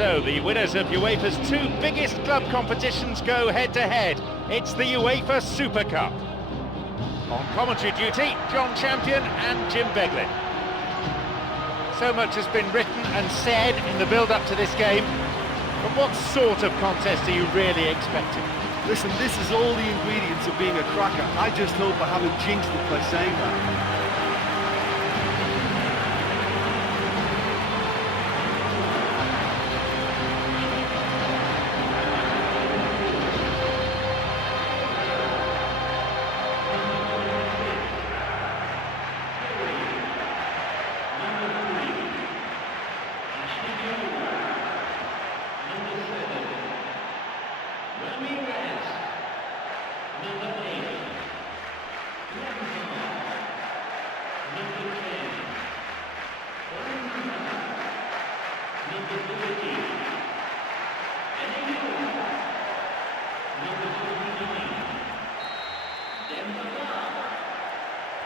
So, the winners of UEFA's two biggest club competitions go head-to-head. It's the Uefa Super Cup. On commentary duty, John Champion and Jim Beglin. So much has been written and said in the build-up to this game, but what sort of contest are you really expecting? Listen, this is all the ingredients of being a cracker. I just hope I haven't jinxed it by saying that.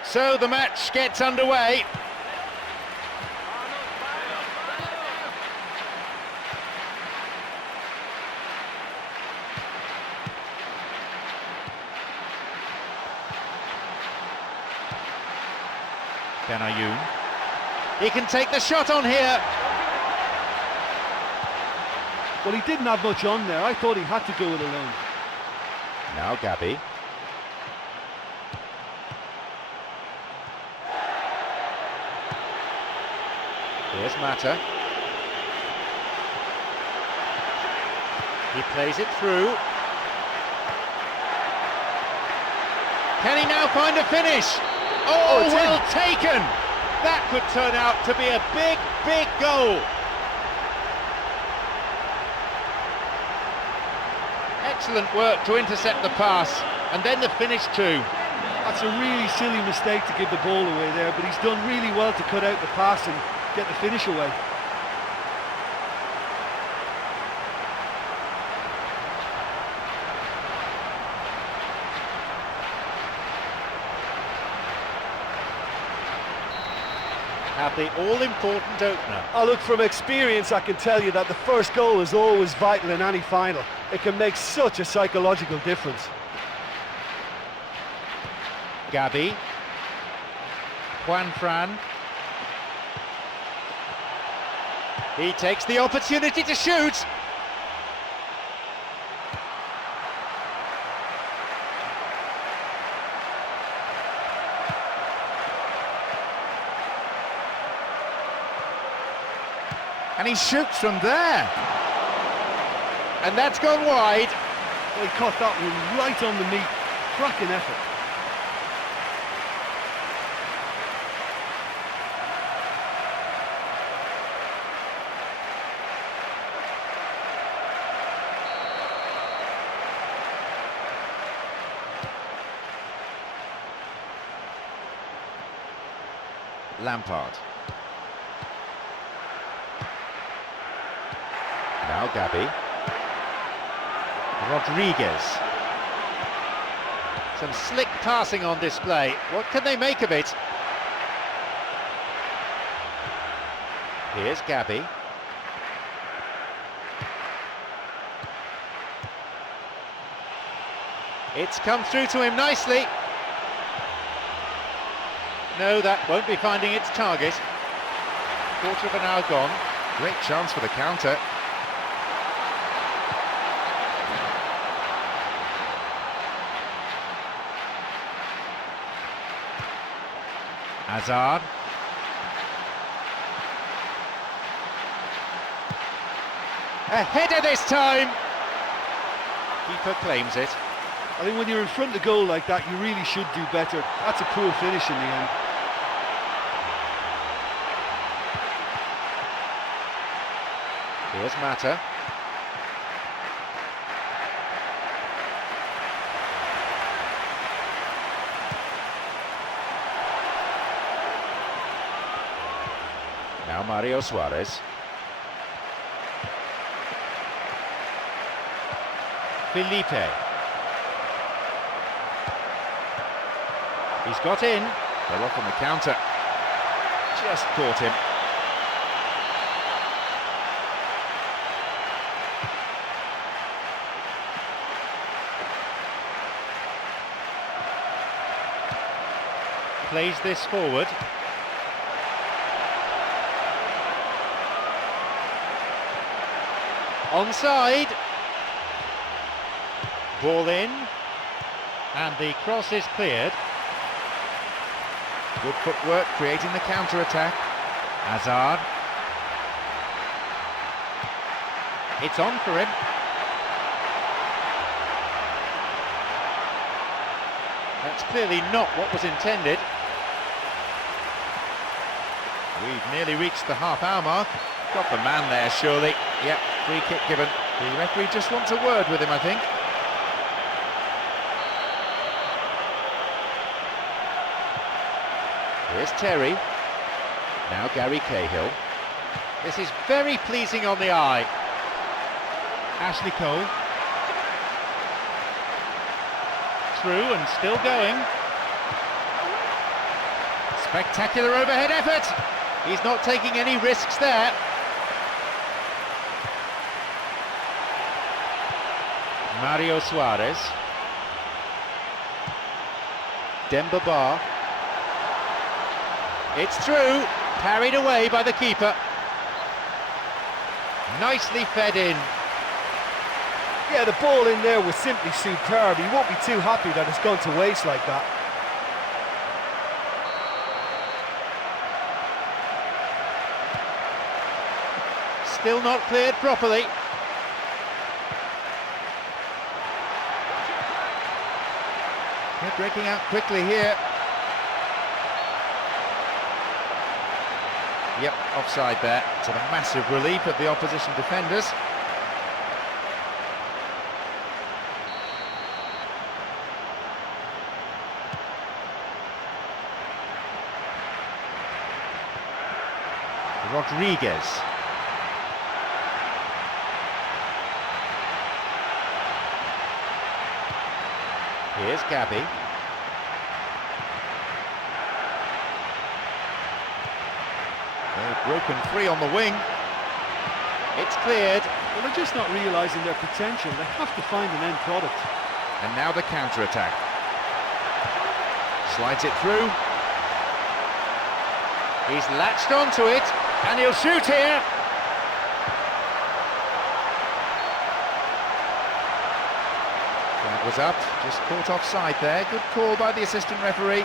So the match gets underway. Benayoun. He can take the shot on here. Well, he didn't have much on there. I thought he had to go it alone. Now Gabi. Here's Mata. He plays it through. Can he now find a finish? Oh, well taken! That could turn out to be a big, big goal. Excellent work to intercept the pass, and then the finish too. That's a really silly mistake to give the ball away there, but he's done really well to cut out the pass and get the finish away. Have the all-important opener. Oh, look, from experience I can tell you that the first goal is always vital in any final. It can make such a psychological difference. Gabi. Juanfran. He takes the opportunity to shoot. And he shoots from there. And that's gone wide. Well, he caught that one right on the meat. Cracking effort. Lampard. Now Gabi. Rodriguez. Some slick passing on display. What can they make of it? Here's Gabi. It's come through to him nicely. No, that won't be finding its target. Quarter of an hour gone. Great chance for the counter. Hazard. A header this time. Keeper claims it. I think when you're in front of the goal like that, you really should do better. That's a poor finish in the end. Here's Mata. Now Mario Suarez. Felipe. He's got in. They're off on the counter. Just caught him. Plays this forward. Onside. Ball in. And the cross is cleared. Good footwork, creating the counter-attack. Hazard. It's on for him. That's clearly not what was intended. We've nearly reached the half-hour mark. Got the man there, surely. Yep, free kick given. The referee just wants a word with him, I think. Here's Terry. Now Gary Cahill. This is very pleasing on the eye. Ashley Cole. Through and still going. Spectacular overhead effort. He's not taking any risks there. Mario Suarez. Demba Ba. It's through, carried away by the keeper. Nicely fed in. Yeah, the ball in there was simply superb. He won't be too happy that it's gone to waste like that. Still not cleared properly. They're breaking out quickly here. Yep, offside there, to the massive relief of the opposition defenders. Rodriguez. Here's Gabby. They've broken free on the wing. It's cleared. Well, they're just not realising their potential. They have to find an end product. And now the counter-attack. Slides it through. He's latched onto it, and he'll shoot here. Flag was up, just caught offside there. Good call by the assistant referee.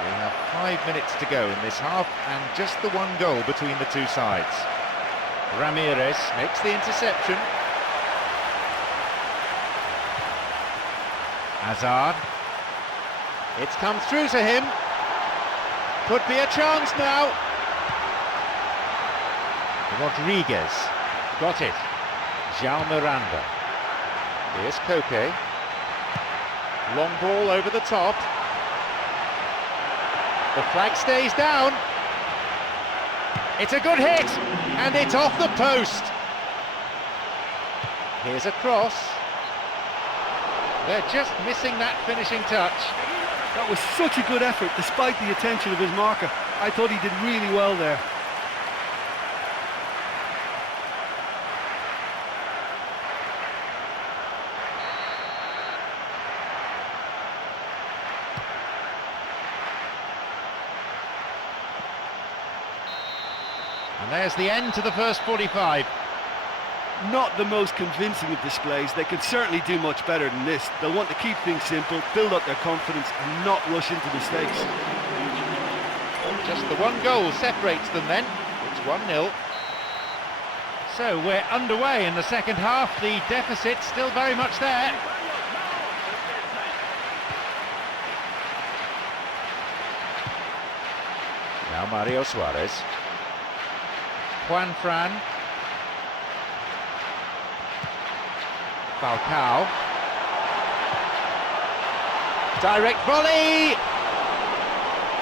We have 5 minutes to go in this half, and just the one goal between the two sides. Ramirez makes the interception. Hazard. It's come through to him. Could be a chance now. Rodriguez. Got it. João Miranda. Here's Koke. Long ball over the top. The flag stays down. It's a good hit, and it's off the post. Here's a cross. They're just missing that finishing touch. That was such a good effort, despite the attention of his marker. I thought he did really well there. And there's the end to the first 45. Not the most convincing of displays. They can certainly do much better than this. They'll want to keep things simple, build up their confidence and not rush into mistakes. Just the one goal separates them then. It's 1-0. So we're underway in the second half. The deficit still very much there. Now Mario Suarez. Juan Fran. Falcao. Direct volley!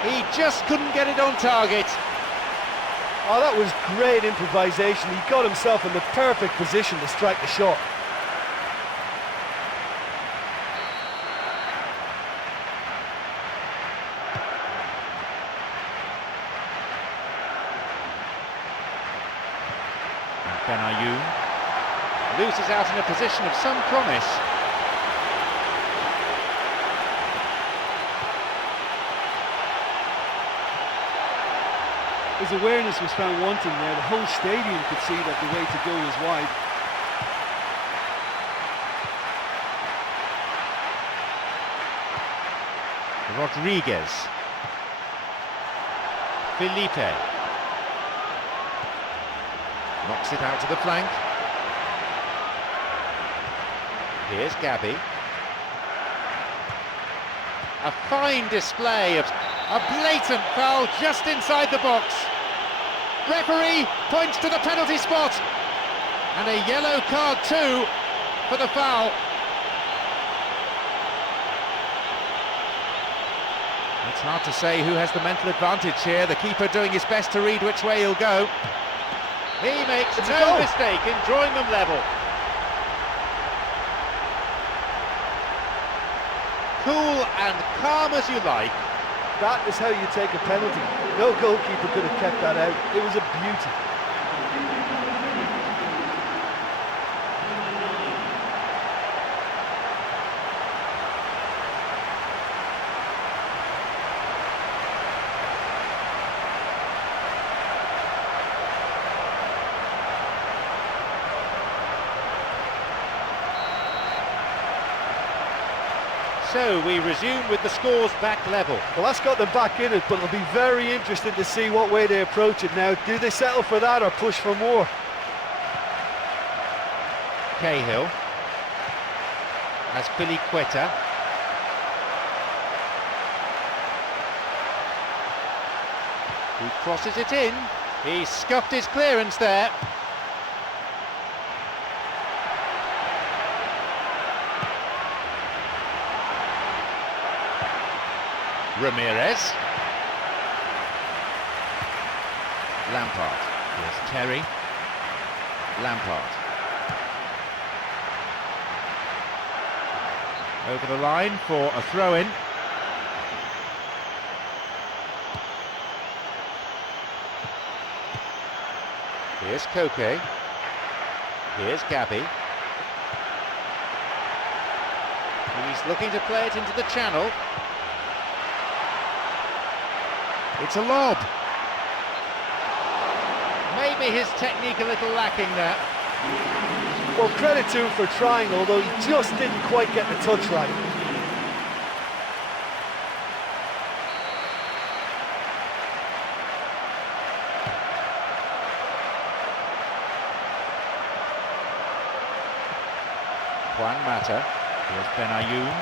He just couldn't get it on target. Oh, that was great improvisation. He got himself in the perfect position to strike the shot. Benayoun loses out in a position of some promise. His awareness was found wanting there. The whole stadium could see that the way to go was wide. Rodriguez. Felipe. Knocks it out to the flank. Here's Gabi. A fine display of a blatant foul just inside the box. Referee points to the penalty spot. And a yellow card too for the foul. It's hard to say who has the mental advantage here. The keeper doing his best to read which way he'll go. He makes no mistake in drawing them level. Cool and calm as you like. That is how you take a penalty. No goalkeeper could have kept that out. It was a beauty. So we resume with the scores back level. Well, that's got them back in it, but it'll be very interesting to see what way they approach it now. Do they settle for that or push for more? Cahill has Piliqueta. Who crosses it in. He scuffed his clearance there. Ramirez. Lampard. Here's Terry. Lampard. Over the line for a throw-in. Here's Koke. Here's Gabi. He's looking to play it into the channel. It's a lob. Maybe his technique a little lacking there. Well, credit to him for trying, although he just didn't quite get the touch right. Juan Mata. Here's Benayoun.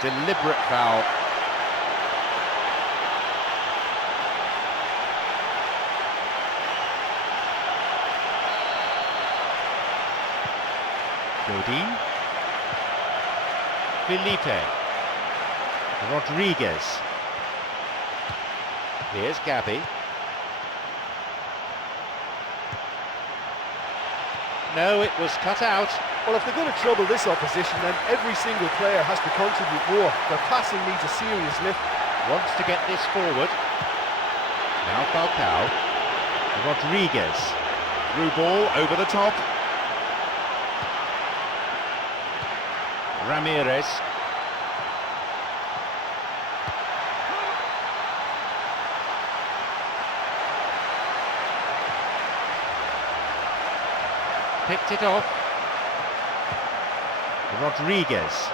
Deliberate foul. Godin. Felipe. Rodriguez. Here's Gabi. No, it was cut out. Well, if they're going to trouble this opposition, then every single player has to contribute more. Their passing needs a serious lift. Wants to get this forward. Now Falcao. Rodriguez. Through ball over the top. Ramirez. Picked it off. Rodriguez.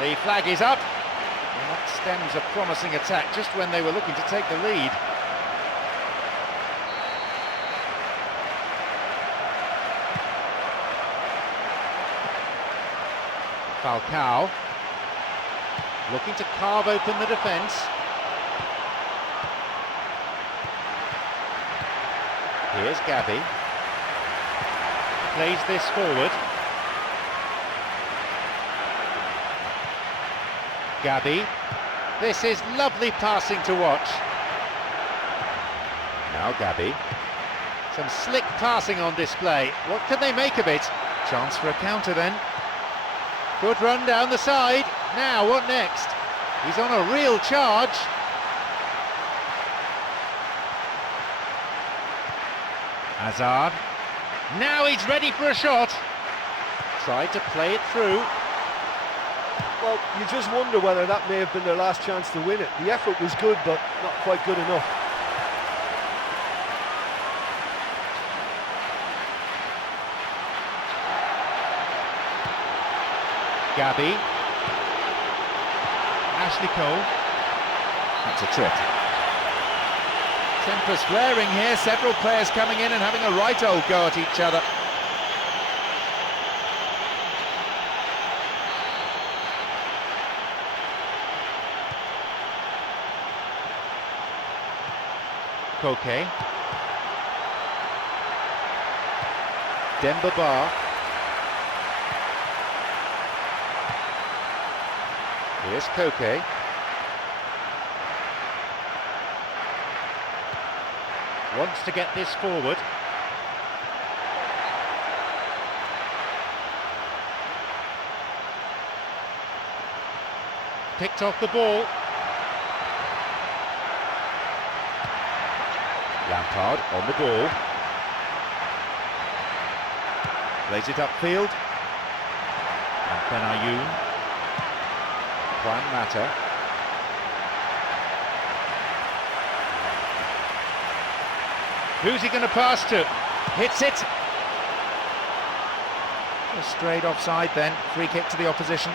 The flag is up. And that stems a promising attack just when they were looking to take the lead. Falcao looking to carve open the defence. Here's Gabby. Plays this forward. Gabby. This is lovely passing to watch. Now Gabby. Some slick passing on display. What can they make of it? Chance for a counter then. Good run down the side. Now what next? He's on a real charge. Hazard. Now he's ready for a shot. Tried to play it through. Well, you just wonder whether that may have been their last chance to win it. The effort was good, but not quite good enough. Gabby. Ashley Cole. That's a trip. Tempers flaring here, several players coming in and having a right old go at each other. Koke. Demba Ba. Here's Koke. Wants to get this forward. Picked off the ball. Lampard on the ball. Plays it upfield. And Benayoun. Juan Mata. Who's he going to pass to? Hits it. Just straight offside then. Free kick to the opposition.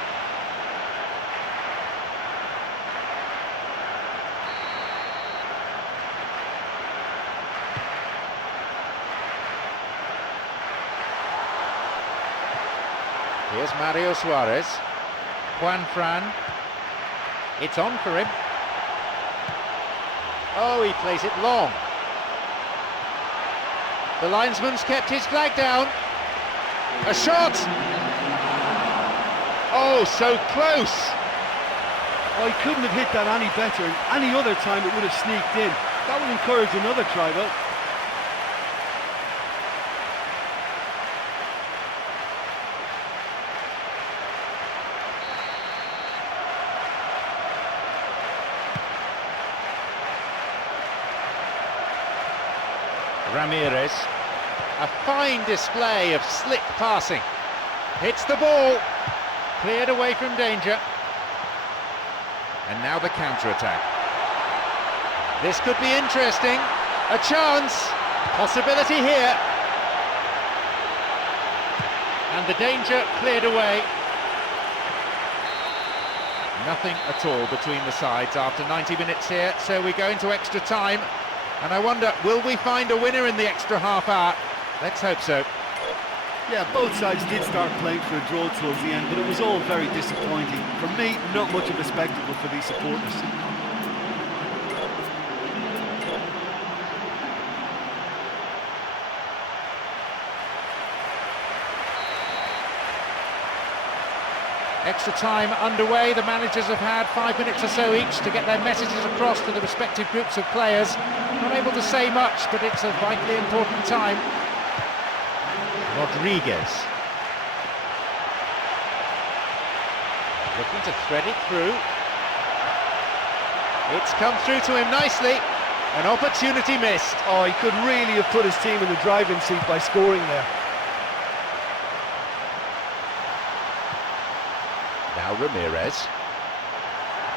Here's Mario Suarez. Juan Fran. It's on for him. Oh, he plays it long. The linesman's kept his flag down. A shot! Oh, so close! Oh, he couldn't have hit that any better, and any other time it would have sneaked in. That would encourage another try, though. Ramirez. A fine display of slick passing. Hits the ball. Cleared away from danger. And now the counter-attack. This could be interesting. A chance. Possibility here. And the danger cleared away. Nothing at all between the sides after 90 minutes here, so we go into extra time. And I wonder, will we find a winner in the extra half hour? Let's hope so. Yeah, both sides did start playing for a draw towards the end, but it was all very disappointing. For me, not much of a spectacle for these supporters. Extra time underway. The managers have had 5 minutes or so each to get their messages across to the respective groups of players. Not able to say much, but it's a vitally important time. Rodriguez. Looking to thread it through. It's come through to him nicely. An opportunity missed. Oh, he could really have put his team in the driving seat by scoring there. Now Ramirez.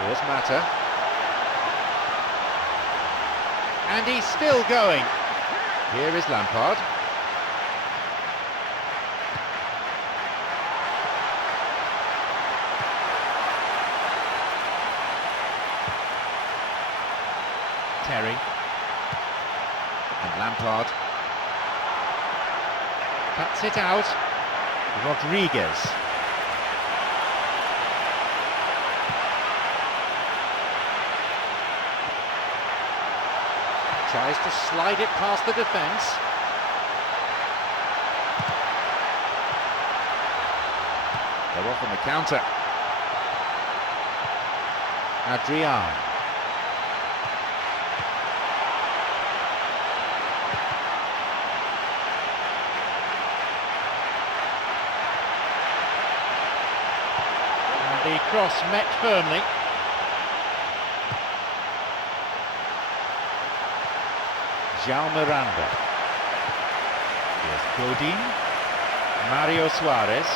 Here's Mata. And he's still going. Here is Lampard. Terry. And Lampard. Cuts it out. Rodriguez. Tries to slide it past the defence. They're off on the counter. Adrian. And the cross met firmly. João Miranda. Here's Godin. Mario Suarez.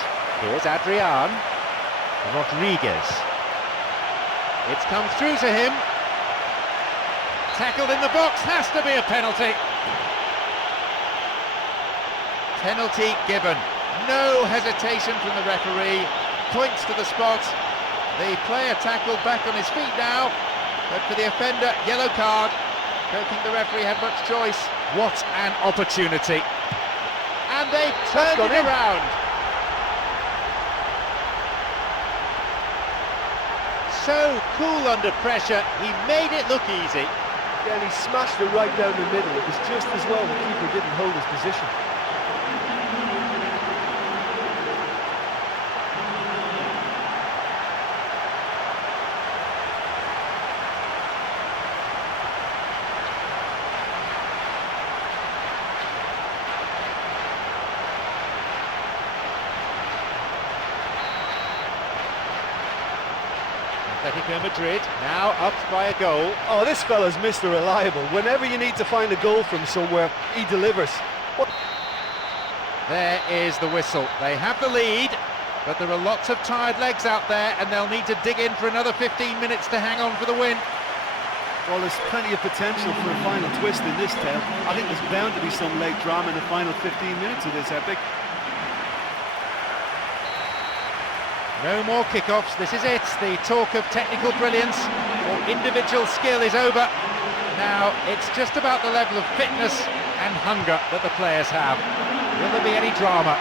Here's Adrian. Rodriguez. It's come through to him. Tackled in the box, has to be a penalty. Penalty given. No hesitation from the referee. Points to the spot. The player tackled back on his feet now, but for the offender, yellow card. Don't think the referee had much choice. What an opportunity. And they've turned it around. So cool under pressure, he made it look easy. Yeah, and he smashed it right down the middle. It was just as well the keeper didn't hold his position. Atlético Madrid now up by a goal. Oh, this fella's Mr. Reliable. Whenever you need to find a goal from somewhere, he delivers. There is the whistle. They have the lead, but there are lots of tired legs out there, and they'll need to dig in for another 15 minutes to hang on for the win. Well, there's plenty of potential for a final twist in this tale. I think there's bound to be some late drama in the final 15 minutes of this epic. No more kickoffs, this is it. The talk of technical brilliance or individual skill is over. Now it's just about the level of fitness and hunger that the players have. Will there be any drama?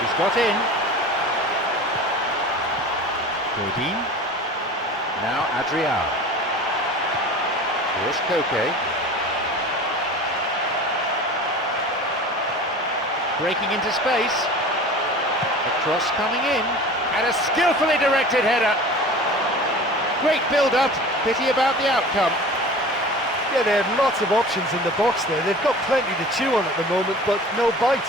He's got in. Godin. Now Adrian. Here's Koke. Breaking into space, the cross coming in, and a skillfully directed header. Great build-up, pity about the outcome. Yeah, they had lots of options in the box there. They've got plenty to chew on at the moment, but no bite.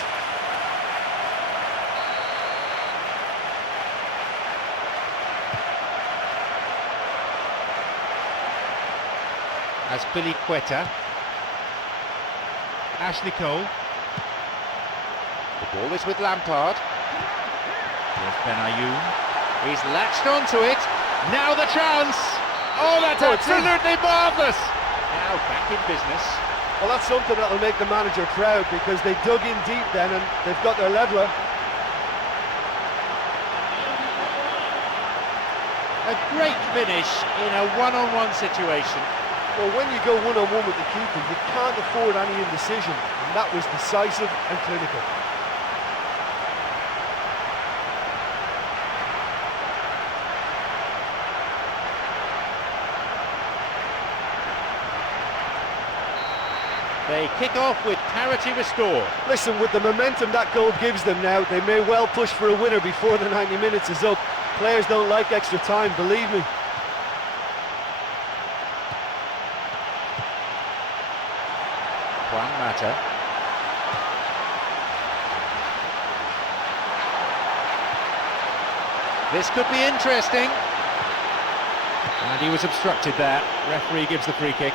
As Billy Quetta. Ashley Cole. The ball is with Lampard. Here's Benayoun. He's latched onto it. Now the chance. Oh, that's absolutely marvellous. Now back in business. Well, that's something that'll make the manager proud, because they dug in deep then and they've got their leveller. A great finish in a one-on-one situation. Well, when you go one-on-one with the keeper, you can't afford any indecision, and that was decisive and clinical. They kick off with parity restored. Listen, with the momentum that goal gives them now, they may well push for a winner before the 90 minutes is up. Players don't like extra time, believe me. Juan Mata. This could be interesting. And he was obstructed there. Referee gives the free kick.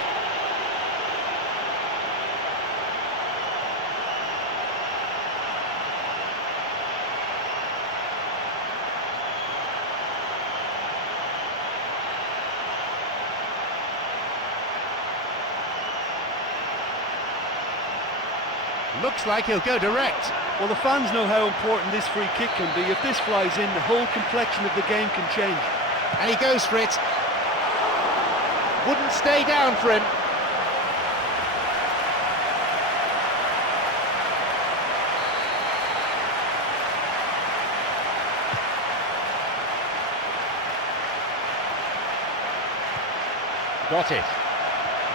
Looks like he'll go direct. Well, the fans know how important this free kick can be. If this flies in, the whole complexion of the game can change. And he goes for it. Wouldn't stay down for him. Got it.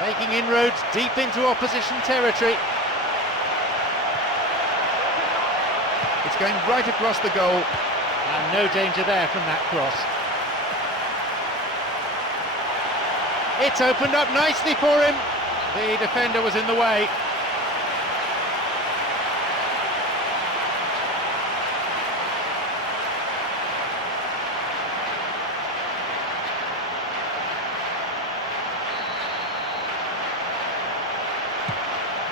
Making inroads deep into opposition territory. going right across the goal. And no danger there from that cross. It's opened up nicely for him. The defender was in the way.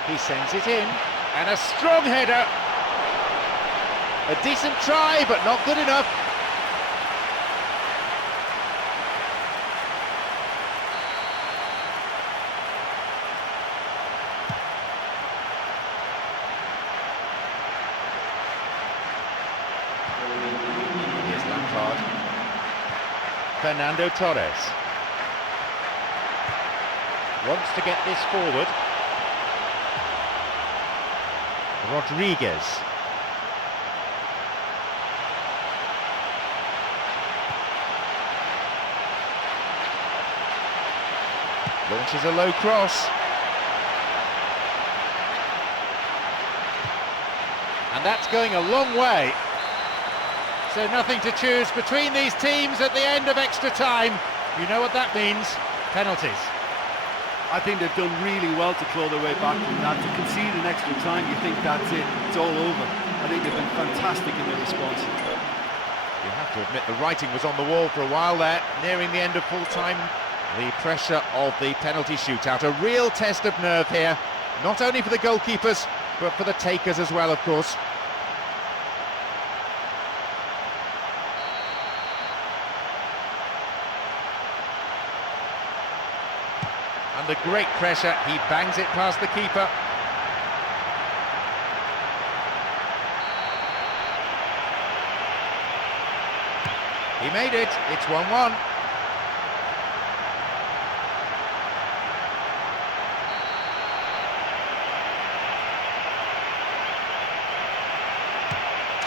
He sends it in, and a strong header. A decent try, but not good enough. Here's Lampard. Fernando Torres. Wants to get this forward. Rodriguez. Launches a low cross. And that's going a long way. So nothing to choose between these teams at the end of extra time. You know what that means. Penalties. I think they've done really well to claw their way back from that. To concede an extra time, you think that's it, it's all over. I think they've been fantastic in their response. You have to admit the writing was on the wall for a while there, nearing the end of full time. The pressure of the penalty shootout, a real test of nerve here, not only for the goalkeepers, but for the takers as well, of course. Under great pressure, he bangs it past the keeper. He made it, it's 1-1.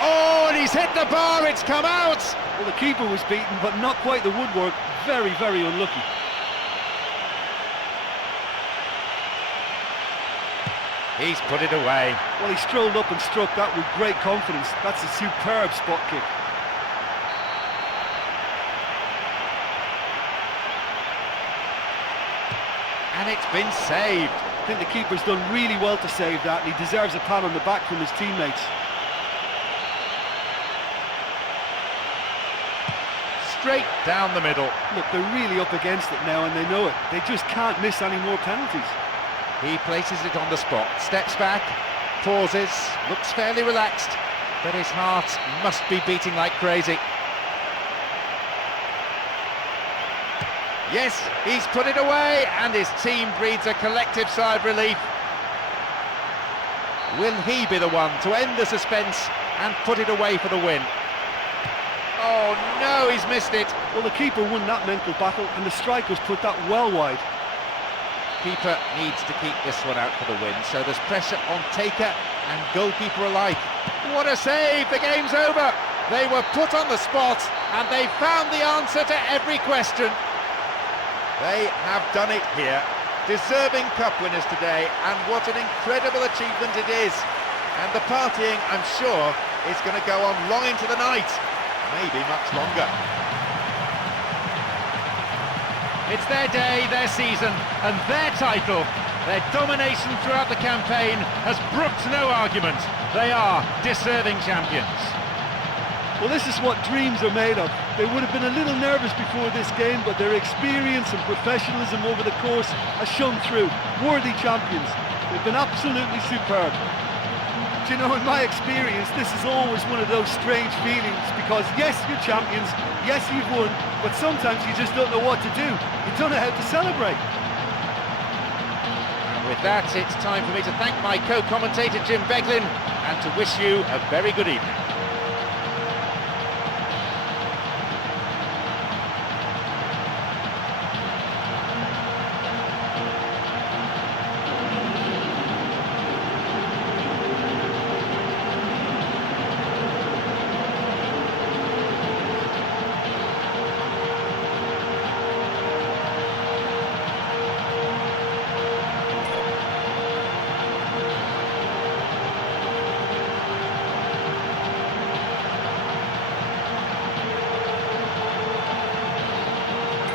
Oh, and he's hit the bar, it's come out! Well, the keeper was beaten, but not quite the woodwork. Very, very unlucky. He's put it away. Well, he strolled up and struck that with great confidence. That's a superb spot kick. And it's been saved. I think the keeper's done really well to save that, and he deserves a pat on the back from his teammates. Straight down the middle. Look, they're really up against it now, and they know it. They just can't miss any more penalties. He places it on the spot, steps back, pauses, looks fairly relaxed, but his heart must be beating like crazy. Yes, he's put it away, and his team breathes a collective sigh of relief. Will he be the one to end the suspense and put it away for the win? Oh no, he's missed it. Well, the keeper won that mental battle, and the striker's put that well wide. Keeper needs to keep this one out for the win, so there's pressure on taker and goalkeeper alike. What a save! The game's over! They were put on the spot, and they found the answer to every question. They have done it here. Deserving cup winners today, and what an incredible achievement it is. And the partying, I'm sure, is going to go on long into the night, maybe much longer. It's their day, their season, and their title. Their domination throughout the campaign has brooked no argument. They are deserving champions. Well, this is what dreams are made of. They would have been a little nervous before this game, but their experience and professionalism over the course has shown through. Worthy champions. They've been absolutely superb. Do you know, in my experience, this is always one of those strange feelings, because yes, you're champions, yes, you've won, but sometimes you just don't know what to do. You don't know how to celebrate. And with that, it's time for me to thank my co-commentator Jim Beglin and to wish you a very good evening.